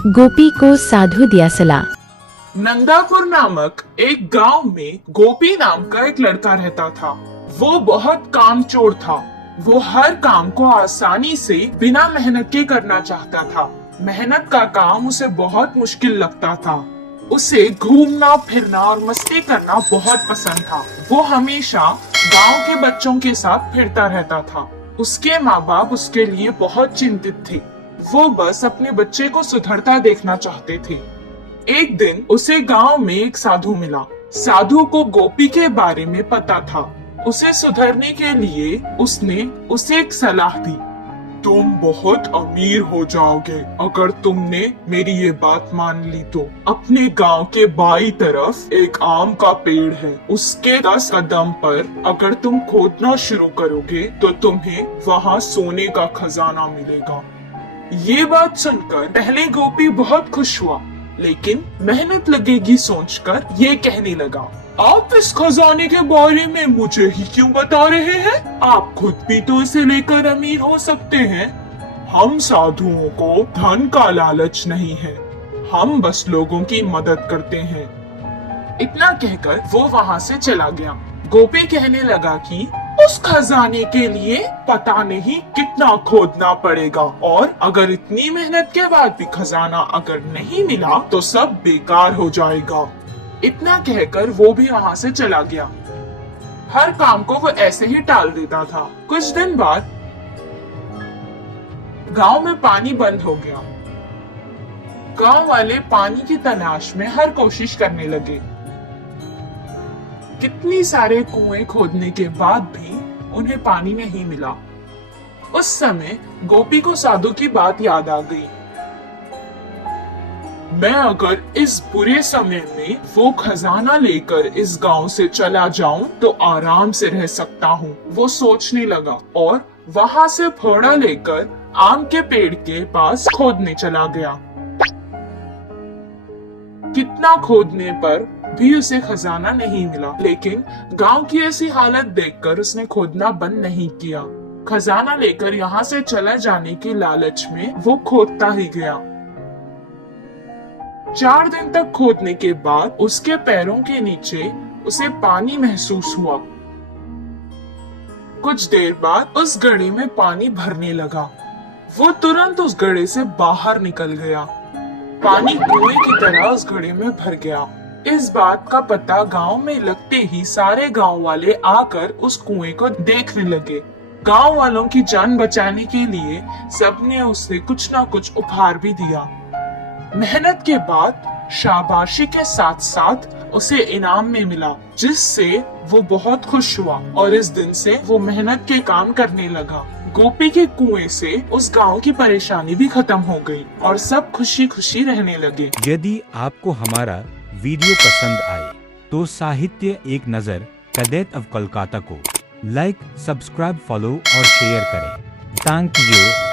गोपी को साधु दिया सलाह। नंदापुर नामक एक गांव में गोपी नाम का एक लड़का रहता था। वो बहुत कामचोर था। वो हर काम को आसानी से बिना मेहनत के करना चाहता था। मेहनत का काम उसे बहुत मुश्किल लगता था। उसे घूमना फिरना और मस्ती करना बहुत पसंद था। वो हमेशा गांव के बच्चों के साथ फिरता रहता था। उसके माँ बाप उसके लिए बहुत चिंतित थे। वो बस अपने बच्चे को सुधरता देखना चाहते थे। एक दिन उसे गांव में एक साधु मिला। साधु को गोपी के बारे में पता था। उसे सुधरने के लिए उसने उसे एक सलाह दी। तुम बहुत अमीर हो जाओगे अगर तुमने मेरी ये बात मान ली तो। अपने गांव के बाई तरफ एक आम का पेड़ है। उसके 10 कदम पर अगर तुम खोदना शुरू करोगे तो तुम्हें वहाँ सोने का खजाना मिलेगा। ये बात सुनकर पहले गोपी बहुत खुश हुआ, लेकिन मेहनत लगेगी सोचकर ये कहने लगा, आप इस खजाने के बारे में मुझे ही क्यों बता रहे हैं? आप खुद भी तो इसे लेकर अमीर हो सकते हैं। हम साधुओं को धन का लालच नहीं है, हम बस लोगों की मदद करते हैं। इतना कहकर वो वहाँ से चला गया। गोपी कहने लगा कि उस खजाने के लिए पता नहीं कितना खोदना पड़ेगा, और अगर इतनी मेहनत के बाद भी खजाना अगर नहीं मिला तो सब बेकार हो जाएगा। इतना कहकर वो भी वहाँ से चला गया। हर काम को वो ऐसे ही टाल देता था। कुछ दिन बाद गांव में पानी बंद हो गया। गांव वाले पानी की तलाश में हर कोशिश करने लगे। कितनी सारे कुएं खोदने के बाद भी उन्हें पानी नहीं मिला। उस समय गोपी को साधु की बात याद आ गई। मैं अगर इस बुरे समय में वो खजाना लेकर इस गांव से चला जाऊं तो आराम से रह सकता हूं। वो सोचने लगा और वहां से फावड़ा लेकर आम के पेड़ के पास खोदने चला गया। कितना खोदने पर भी उसे खजाना नहीं मिला, लेकिन गांव की ऐसी हालत देखकर उसने खोदना बंद नहीं किया। खजाना लेकर यहाँ से चला जाने की लालच में वो खोदता ही गया। 4 दिन तक खोदने के बाद उसके पैरों के नीचे उसे पानी महसूस हुआ। कुछ देर बाद उस घड़े में पानी भरने लगा। वो तुरंत उस घड़े से बाहर निकल गया। पानी कुएं की तरह उस घड़े में भर गया। इस बात का पता गांव में लगते ही सारे गांव वाले आकर उस कुएं को देखने लगे। गांव वालों की जान बचाने के लिए सबने उसे कुछ ना कुछ उपहार भी दिया। मेहनत के बाद शाबाशी के साथ साथ उसे इनाम में मिला, जिससे वो बहुत खुश हुआ और इस दिन से वो मेहनत के काम करने लगा। गोपी के कुएं से उस गांव की परेशानी भी खत्म हो गई और सब खुशी खुशी रहने लगे। यदि आपको हमारा वीडियो पसंद आए तो साहित्य एक नज़र कैडेट ऑफ कोलकाता को लाइक, सब्सक्राइब, फॉलो और शेयर करें। Thank you.